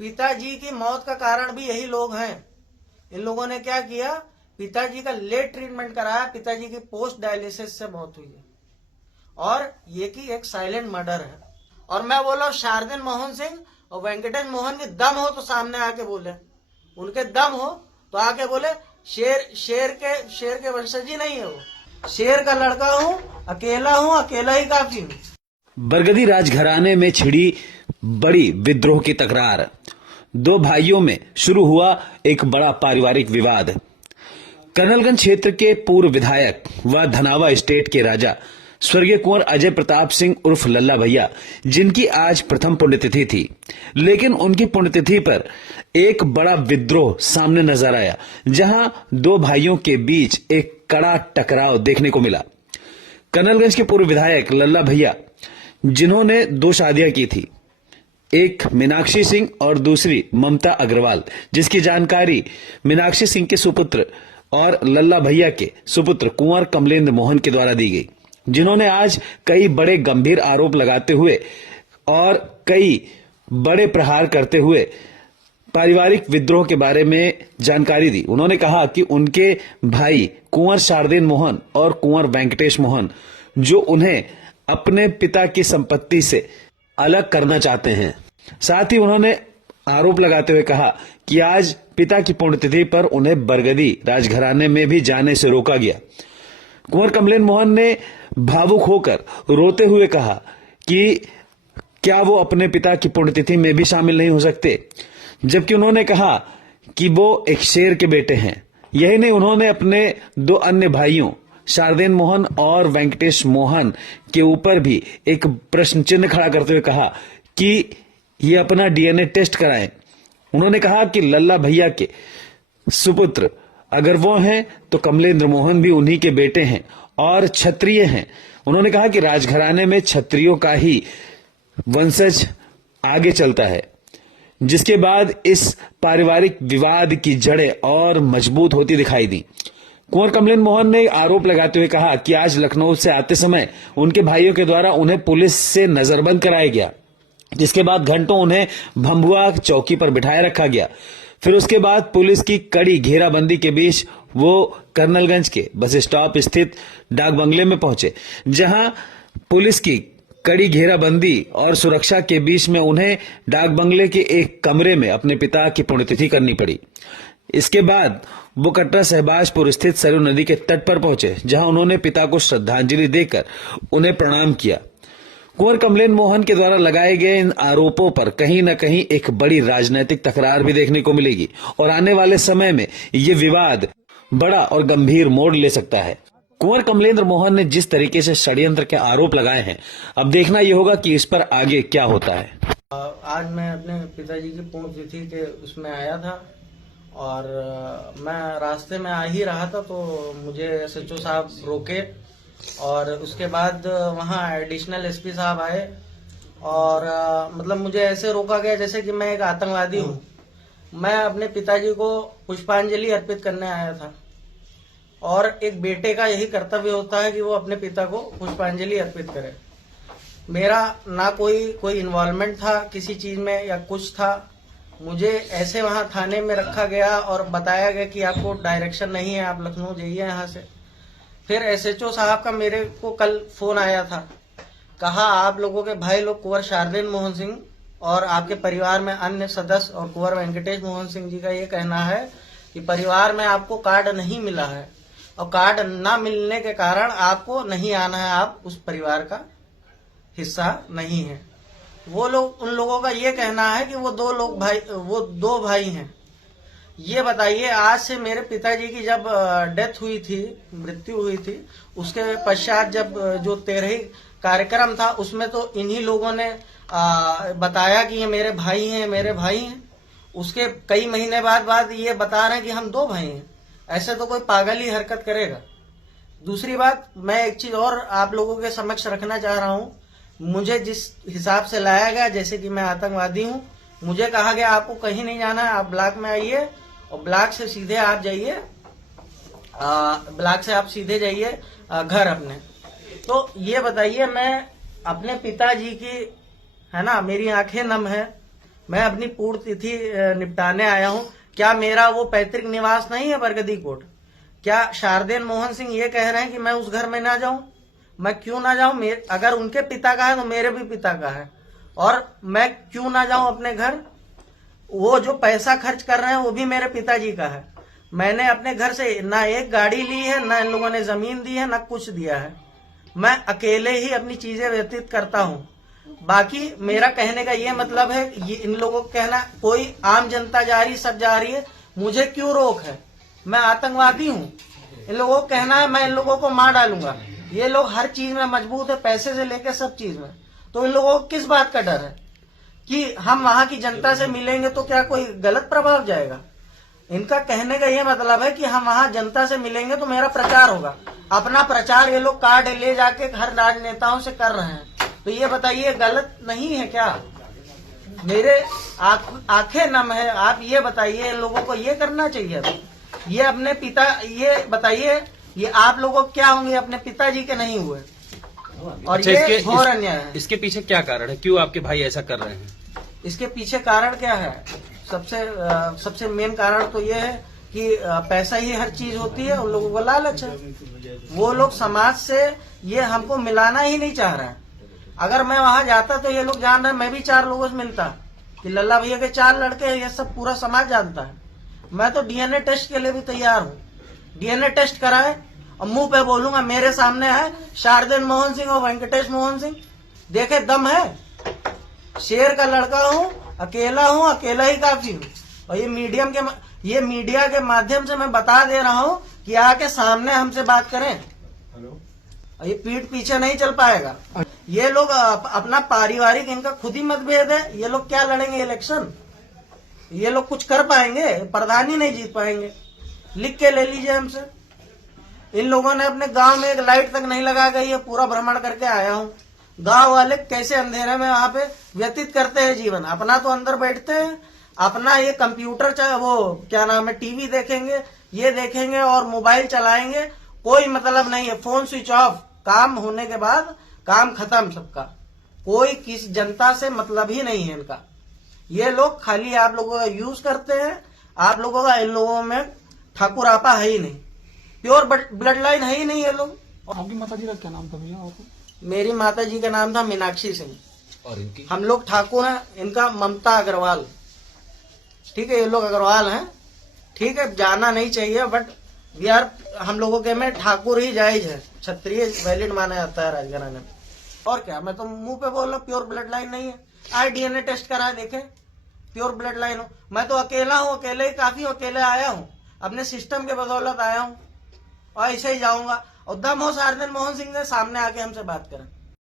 पिताजी की मौत का कारण भी यही लोग हैं। इन लोगों ने क्या किया, पिताजी का लेट ट्रीटमेंट कराया, पिताजी की पोस्ट डायलिसिस से मौत हुई है और ये की एक साइलेंट मर्डर है। और मैं बोल रहा हूँ शारदेन मोहन सिंह और वेंकटेश मोहन के दम हो तो सामने आके बोले, उनके दम हो तो आके बोले। शेर के वंशज ही नहीं है वो, शेर का लड़का हूँ, अकेला ही काफी हूँ। बरगदी राजघराने में छिड़ी बड़ी विद्रोह की तकरार। दो भाइयों में शुरू हुआ एक बड़ा पारिवारिक विवाद। कर्नलगंज क्षेत्र के पूर्व विधायक व धनावा स्टेट के राजा स्वर्गीय कुंवर अजय प्रताप सिंह उर्फ लल्ला भैया, जिनकी आज प्रथम पुण्यतिथि थी, लेकिन उनकी पुण्यतिथि पर एक बड़ा विद्रोह सामने नजर आया, जहां दो भाइयों के बीच एक कड़ा टकराव देखने को मिला। कर्नलगंज के पूर्व विधायक लल्ला भैया, जिन्होंने दो शादियां की थी, एक मीनाक्षी सिंह और दूसरी ममता अग्रवाल, जिसकी जानकारी मीनाक्षी सिंह के सुपुत्र और लल्ला भैया के सुपुत्र कुंवर कमलेंद्र मोहन के द्वारा दी गई, जिन्होंने आज कई बड़े गंभीर आरोप लगाते हुए और कई बड़े प्रहार करते हुए पारिवारिक विद्रोह के बारे में जानकारी दी। उन्होंने कहा कि उनके भाई कुंवर शारदेन मोहन और कुंवर वेंकटेश मोहन, जो उन्हें अपने पिता की संपत्ति से अलग करना चाहते हैं। साथ ही उन्होंने आरोप लगाते हुए कहा कि आज पिता की पुण्यतिथि पर उन्हें बरगदी राजघराने में भी जाने से रोका गया। कुंवर कमलेंद्र मोहन ने भावुक होकर रोते हुए कहा कि क्या वो अपने पिता की पुण्यतिथि में भी शामिल नहीं हो सकते, जबकि उन्होंने कहा कि वो एक शेर के बेटे हैं। यही नहीं, उन्होंने अपने दो अन्य भाइयों शारदेन मोहन और वेंकटेश मोहन के ऊपर भी एक प्रश्न चिन्ह खड़ा करते हुए कहा कि ये अपना डीएनए टेस्ट कराएं। उन्होंने कहा कि लल्ला भैया के सुपुत्र अगर वो हैं तो कमलेंद्र मोहन भी उन्हीं के बेटे हैं और क्षत्रिय हैं। उन्होंने कहा कि राजघराने में क्षत्रियों का ही वंशज आगे चलता है, जिसके बाद इस पारिवारिक विवाद की जड़ें और मजबूत होती दिखाई दी। कुंवर कमलेंद्र मोहन ने आरोप लगाते हुए कहा कि आज लखनऊ से आते समय उनके भाइयों के द्वारा उन्हें पुलिस से नजरबंद कराया गया, जिसके बाद घंटों उन्हें भंभुआ चौकी पर बिठाए रखा गया। फिर उसके बाद पुलिस की कड़ी घेराबंदी के बीच वो कर्नलगंज के बस स्टॉप स्थित डाक बंगले में पहुंचे, जहां पुलिस की कड़ी घेराबंदी और सुरक्षा के बीच में उन्हें डाक बंगले के एक कमरे में अपने पिता की पुण्यतिथि करनी पड़ी। इसके बाद वो कटरा सहबाजपुर स्थित सरयू नदी के तट पर पहुंचे, जहां उन्होंने पिता को श्रद्धांजलि देकर उन्हें प्रणाम किया। कुंवर कमलेंद्र मोहन के द्वारा लगाए गए इन आरोपों पर कहीं न कहीं एक बड़ी राजनीतिक तकरार भी देखने को मिलेगी और आने वाले समय में ये विवाद बड़ा और गंभीर मोड़ ले सकता है। कुंवर कमलेंद्र मोहन ने जिस तरीके से षड्यंत्र के आरोप लगाए हैं, अब देखना यह होगा कि इस पर आगे क्या होता है। आज मैं अपने पिताजी की पुण्यतिथि के उसमें आया था और मैं रास्ते में आ ही रहा था तो मुझे एसएचओ साहब रोके और उसके बाद वहाँ एडिशनल एसपी साहब आए और मतलब मुझे ऐसे रोका गया जैसे कि मैं एक आतंकवादी हूँ। मैं अपने पिताजी को पुष्पांजलि अर्पित करने आया था और एक बेटे का यही कर्तव्य होता है कि वो अपने पिता को पुष्पांजलि अर्पित करे। मेरा ना कोई इन्वॉल्वमेंट था किसी चीज में या कुछ था। मुझे ऐसे वहां थाने में रखा गया और बताया गया कि आपको डायरेक्शन नहीं है, आप लखनऊ जाइए यहाँ से। फिर एसएचओ साहब का मेरे को कल फोन आया था, कहा आप लोगों के भाई लोग कुंवर शारदेन मोहन सिंह और आपके परिवार में अन्य सदस्य और कुंवर वेंकटेश मोहन सिंह जी का ये कहना है कि परिवार में आपको कार्ड नहीं मिला है और कार्ड ना मिलने के कारण आपको नहीं आना है, आप उस परिवार का हिस्सा नहीं है। वो लोग, उन लोगों का ये कहना है कि वो दो भाई हैं। ये बताइए, आज से मेरे पिताजी की जब डेथ हुई थी, मृत्यु हुई थी, उसके पश्चात जब जो 13 कार्यक्रम था उसमें तो इन्हीं लोगों ने बताया कि ये मेरे भाई हैं। उसके कई महीने बाद ये बता रहे हैं कि हम 2 भाई हैं। ऐसे तो कोई पागल ही हरकत करेगा। दूसरी बात, मैं एक चीज और आप लोगों के समक्ष रखना चाह रहा हूँ। मुझे जिस हिसाब से लाया गया जैसे कि मैं आतंकवादी हूँ, मुझे कहा गया आपको कहीं नहीं जाना है, आप ब्लॉक में आइए और ब्लॉक से सीधे आप जाइए, घर अपने। तो ये बताइए, मैं अपने पिताजी की, है ना, मेरी आंखें नम है, मैं अपनी पूर्ण तिथि निपटाने आया हूं। क्या मेरा वो पैतृक निवास नहीं है बरगदी कोट? क्या शारदेन मोहन सिंह ये कह रहे हैं कि मैं उस घर में ना जाऊं? मैं क्यों ना जाऊं? अगर उनके पिता का है तो मेरे भी पिता का है, और मैं क्यों ना जाऊं अपने घर? वो जो पैसा खर्च कर रहे हैं वो भी मेरे पिताजी का है। मैंने अपने घर से ना एक गाड़ी ली है, ना इन लोगों ने जमीन दी है, ना कुछ दिया है। मैं अकेले ही अपनी चीजें व्यतीत करता हूँ। बाकी मेरा कहने का ये मतलब है, ये इन लोगों को कहना कोई आम जनता जा रही, सब जा रही है, मुझे क्यों रोक है? मैं आतंकवादी हूँ? इन लोगों को कहना है मैं इन लोगों को मार डालूंगा। ये लोग हर चीज में मजबूत है, पैसे से लेकर सब चीज में। तो इन लोगों को किस बात का डर है कि हम वहां की जनता से मिलेंगे तो क्या कोई गलत प्रभाव जाएगा? इनका कहने का ये मतलब है कि हम वहां जनता से मिलेंगे तो मेरा प्रचार होगा। अपना प्रचार ये लोग कार्ड ले जाके हर राजनेताओं से कर रहे हैं, तो ये बताइए गलत नहीं है क्या? मेरे आंखें नम है। आप ये बताइए, इन लोगों को ये करना चाहिए। ये अपने पिता, ये बताइए, ये आप लोगों को क्या होंगे? अपने पिताजी के नहीं हुए, और अच्छा, ये घोर अन्याय है। इसके पीछे क्या कारण है? क्यों आपके भाई ऐसा कर रहे हैं? इसके पीछे कारण क्या है? सबसे मेन कारण तो ये है कि पैसा ही हर चीज होती है। उन लोगों को लालच है। वो लोग समाज से ये हमको मिलाना ही नहीं चाह रहे हैं। अगर मैं वहां जाता तो ये लोग जान रहे हैं, मैं भी 4 लोगों से मिलता कि लल्ला भैया के 4 लड़के हैं, ये सब पूरा समाज जानता है। मैं तो डीएनए टेस्ट के लिए भी तैयार हूँ। डीएनए टेस्ट कराए और मुंह पे बोलूंगा, मेरे सामने है शारदेन मोहन सिंह और वेंकटेश मोहन सिंह, देखे दम है। शेर का लड़का हूँ, अकेला हूँ, अकेला ही काफी हूँ। और ये मीडिया के माध्यम से मैं बता दे रहा हूँ कि आके सामने हमसे बात करें। और ये पीठ पीछे नहीं चल पाएगा। ये लोग अपना पारिवारिक, इनका खुद ही मतभेद है। ये लोग क्या लड़ेंगे इलेक्शन? ये लोग कुछ कर पाएंगे? प्रधानी नहीं जीत पाएंगे। लिख के ले लीजिए हमसे। इन लोगों ने अपने गांव में एक लाइट तक नहीं लगा गई है। पूरा भ्रमण करके आया हूँ। गांव वाले कैसे अंधेरे में वहां पे व्यतीत करते हैं जीवन? अपना तो अंदर बैठते हैं, अपना ये कंप्यूटर चाहे वो क्या नाम है, टीवी देखेंगे, ये देखेंगे और मोबाइल चलाएंगे। कोई मतलब नहीं है। फोन स्विच ऑफ, काम होने के बाद काम खत्म सबका। कोई किस जनता से मतलब ही नहीं है इनका। ये लोग खाली आप लोगों का यूज करते हैं। आप लोगों का, इन लोगों में ठाकुर आपा है ही नहीं, प्योर ब्लड लाइन है ही नहीं ये लोग। आपकी माता जी का क्या नाम था भैया? आपको? मेरी माता जी का नाम था मीनाक्षी सिंह। और इनकी? हम लोग ठाकुर हैं। इनका ममता अग्रवाल। ठीक है, ये लोग अग्रवाल हैं। ठीक है, जाना नहीं चाहिए, बट हम लोगों के में ठाकुर ही जायज है। क्षत्रिय वैलिड माना जाता है राजघराने में। और क्या, मैं तो मुंह पे बोल रहा हूँ, प्योर ब्लड लाइन नहीं है। आए डीएनए टेस्ट कराए, देखे प्योर ब्लड लाइन हो। मैं तो अकेला हूँ, अकेले ही काफी हूँ, अकेले आया हूँ, अपने सिस्टम के बदौलत आया हूँ, और ऐसे ही जाऊंगा। और दम हो शारदेन मोहन सिंह ने सामने आके हमसे बात करें।